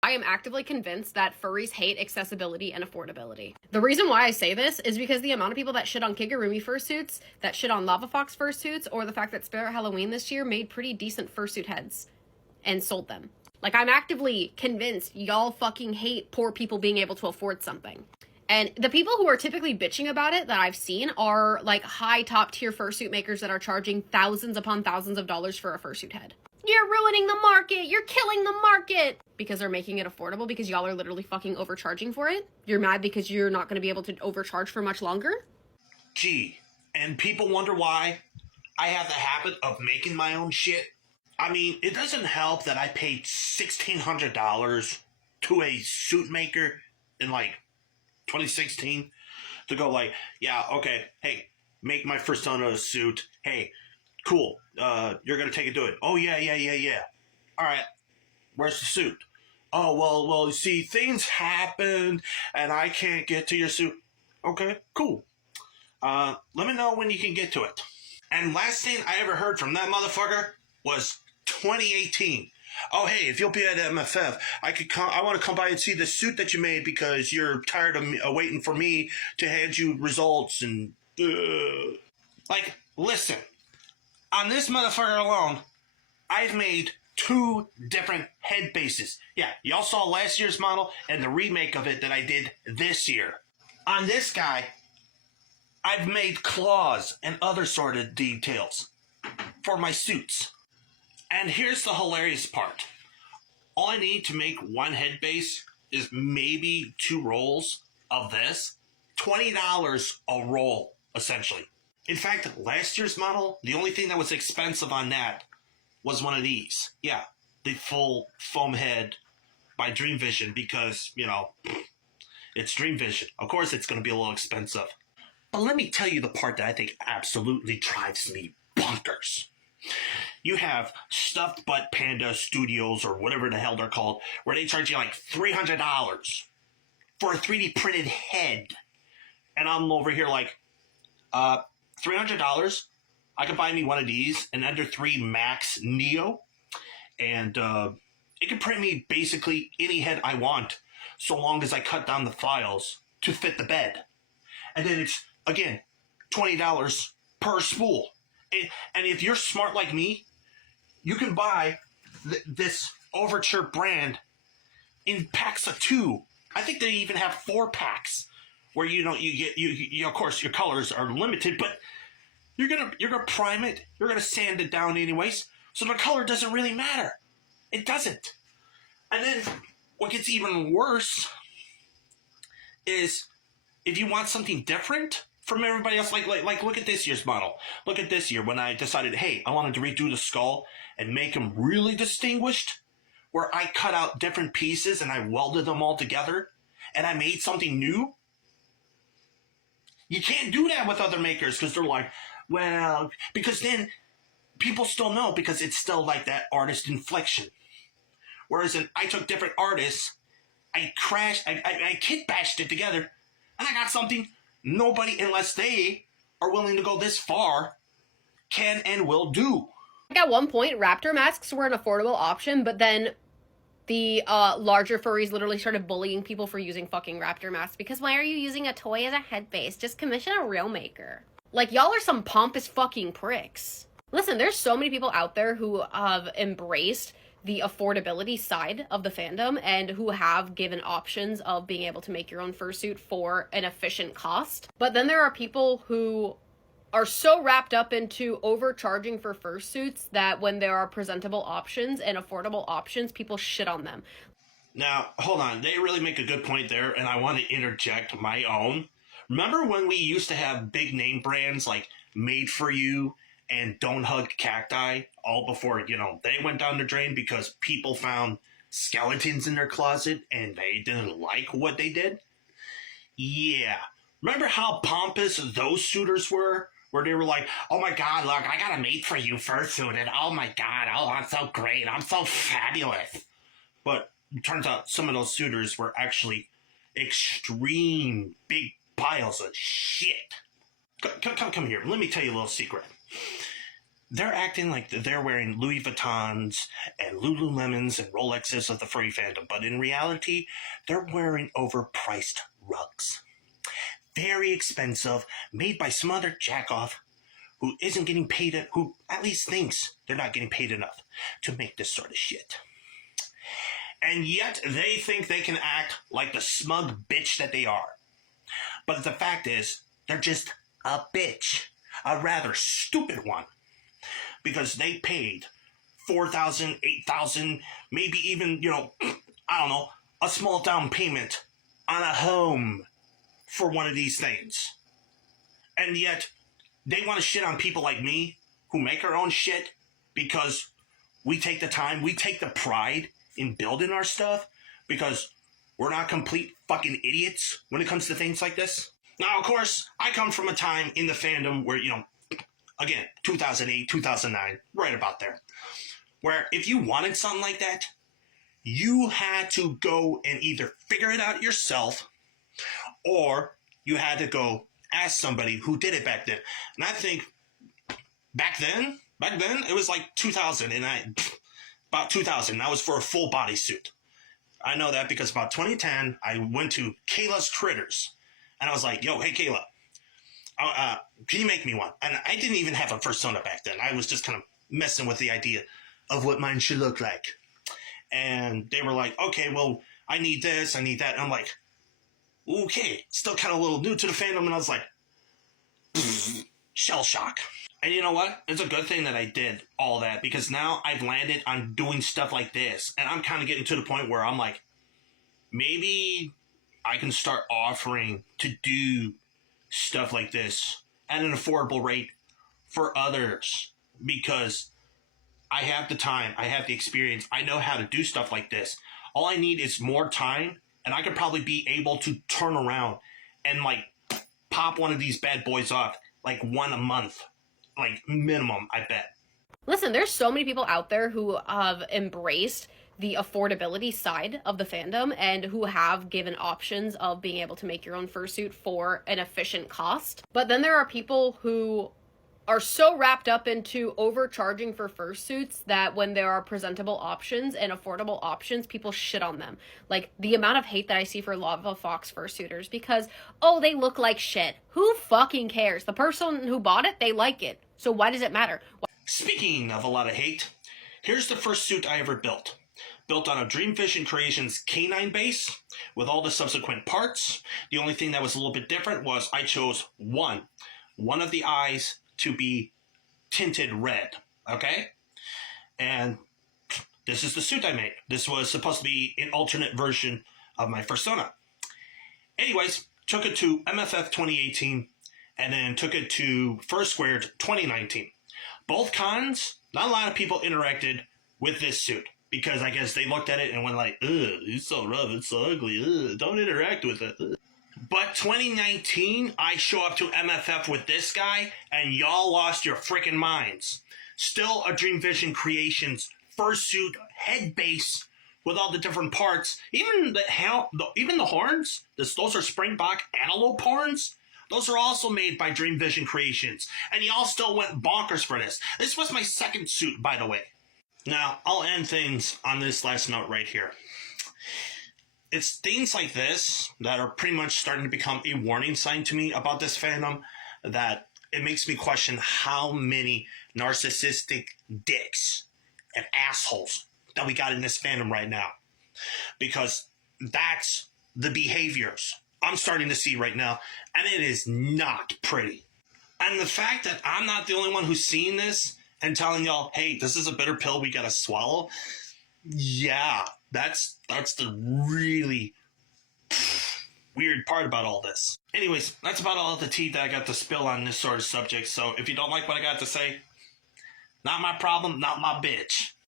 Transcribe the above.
I am actively convinced that furries hate accessibility and affordability. The reason why I say this is because the amount of people that shit on Kigurumi fursuits, that shit on Lava Fox fursuits, or the fact that Spirit Halloween this year made pretty decent fursuit heads and sold them. Like, I'm actively convinced y'all fucking hate poor people being able to afford something. And the people who are typically bitching about it that I've seen are like high top tier fursuit makers that are charging thousands upon thousands of dollars for a fursuit head. You're ruining the market! You're killing the market! Because they're making it affordable because y'all are literally fucking overcharging for it? You're mad because you're not going to be able to overcharge for much longer? Gee, and people wonder why I have the habit of making my own shit. I mean, it doesn't help that I paid $1,600 to a suit maker in like 2016 to go like, yeah, okay, hey, make my persona a suit. Hey, cool. You're gonna take it, do it. Oh yeah. All right, where's the suit? Oh well, you see, things happened, and I can't get to your suit. Okay, cool. Let me know when you can get to it. And last thing I ever heard from that motherfucker was 2018. Oh hey, if you'll be at MFF, I want to come by and see the suit that you made because you're tired of waiting for me to hand you results and like, listen. On this motherfucker alone, I've made 2 different head bases. Yeah, y'all saw last year's model and the remake of it that I did this year. On this guy, I've made claws and other sort of details for my suits. And here's the hilarious part. All I need to make one head base is maybe 2 rolls of this. $20 a roll, essentially. In fact, last year's model, the only thing that was expensive on that was one of these. Yeah, the full foam head by Dream Vision because, you know, it's Dream Vision. Of course it's going to be a little expensive. But let me tell you the part that I think absolutely drives me bonkers. You have Stuffed Butt Panda Studios, or whatever the hell they're called, where they charge you like $300 for a 3D printed head. And I'm over here like, $300, I could buy me one of these, an Ender 3 Max Neo, and it can print me basically any head I want, so long as I cut down the files to fit the bed. And then it's, again, $20 per spool. And if you're smart like me, you can buy this Overture brand in packs of 2. I think they even have 4 packs. Where you get of course your colors are limited, but you're gonna prime it, you're gonna sand it down anyways, so the color doesn't really matter. It doesn't. And then what gets even worse is if you want something different from everybody else, like look at this year's model. Look at this year when I decided, hey, I wanted to redo the skull and make him really distinguished, where I cut out different pieces and I welded them all together and I made something new. You can't do that with other makers because they're like, well, because then people still know because it's still like that artist inflection. Whereas I took different artists, I kit bashed it together, and I got something nobody, unless they are willing to go this far, can and will do. At one point, raptor masks were an affordable option, but then the larger furries literally started bullying people for using fucking raptor masks because why are you using a toy as a head base? Just commission a real maker. Like, y'all are some pompous fucking pricks. Listen, there's so many people out there who have embraced the affordability side of the fandom and who have given options of being able to make your own fursuit for an efficient cost. But then there are people who are so wrapped up into overcharging for fursuits that when there are presentable options and affordable options, people shit on them. Now, hold on. They really make a good point there, and I want to interject my own. Remember when we used to have big name brands like Made For You and Don't Hug Cacti, all before, they went down the drain because people found skeletons in their closet and they didn't like what they did? Yeah. Remember how pompous those suitors were? Where they were like, oh my god, look, I got a Made For You fursuit, and oh my god, oh, I'm so great, I'm so fabulous. But it turns out some of those suitors were actually extreme big piles of shit. Come here, let me tell you a little secret. they're acting like they're wearing Louis Vuittons and Lululemons and Rolexes of the furry fandom, but in reality, they're wearing overpriced rugs. Very expensive, made by some other jackoff who isn't getting paid, who at least thinks they're not getting paid enough to make this sort of shit. And yet they think they can act like the smug bitch that they are. But the fact is, they're just a bitch. A rather stupid one. Because they paid $4,000, $8,000, maybe even, I don't know, a small down payment on a home for one of these things. And yet, they want to shit on people like me who make our own shit because we take the time, we take the pride in building our stuff because we're not complete fucking idiots when it comes to things like this. Now, of course, I come from a time in the fandom where, again, 2008, 2009, right about there, where if you wanted something like that, you had to go and either figure it out yourself or you had to go ask somebody who did it back then. And I think back then, it was like 2000, and about 2000, that was for a full bodysuit. I know that because about 2010, I went to Kayla's Critters, and I was like, yo, hey, Kayla, can you make me one? And I didn't even have a fursona back then. I was just kind of messing with the idea of what mine should look like. And they were like, okay, well, I need this, I need that. And I'm like, okay, still kind of a little new to the fandom. And I was like, shell shock. And you know what? It's a good thing that I did all that because now I've landed on doing stuff like this. And I'm kind of getting to the point where I'm like, maybe I can start offering to do stuff like this at an affordable rate for others because I have the time, I have the experience, I know how to do stuff like this. All I need is more time, and I could probably be able to turn around and like pop one of these bad boys off like one a month, like minimum, I bet. Listen, there's so many people out there who have embraced the affordability side of the fandom and who have given options of being able to make your own fursuit for an efficient cost. But then there are people who are so wrapped up into overcharging for fursuits that when there are presentable options and affordable options, people shit on them. Like the amount of hate that I see for lava fox fursuiters because, oh, they look like shit. Who fucking cares? The person who bought it, they like it. So why does it matter? Speaking of a lot of hate, here's the first suit I ever built. Built on a Dream Vision Creations canine base with all the subsequent parts. The only thing that was a little bit different was I chose one of the eyes to be tinted red, okay? And this is the suit I made. This was supposed to be an alternate version of my fursona. Anyways, took it to MFF 2018 and then took it to Fur Squared 2019. Both cons, not a lot of people interacted with this suit because I guess they looked at it and went like, ugh, it's so rough, it's so ugly, ugh, don't interact with it. Ugh. But 2019, I show up to MFF with this guy, and y'all lost your freaking minds. Still a Dream Vision Creations fursuit head base with all the different parts. Even the horns, those are Springbok antelope horns. Those are also made by Dream Vision Creations. And y'all still went bonkers for this. This was my second suit, by the way. Now, I'll end things on this last note right here. It's things like this that are pretty much starting to become a warning sign to me about this fandom that it makes me question how many narcissistic dicks and assholes that we got in this fandom right now. Because that's the behaviors I'm starting to see right now, and it is not pretty. And the fact that I'm not the only one who's seeing this and telling y'all, hey, this is a bitter pill we gotta swallow, yeah, that's the really weird part about all this. Anyways, that's about all the tea that I got to spill on this sort of subject, so if you don't like what I got to say, not my problem, not my bitch.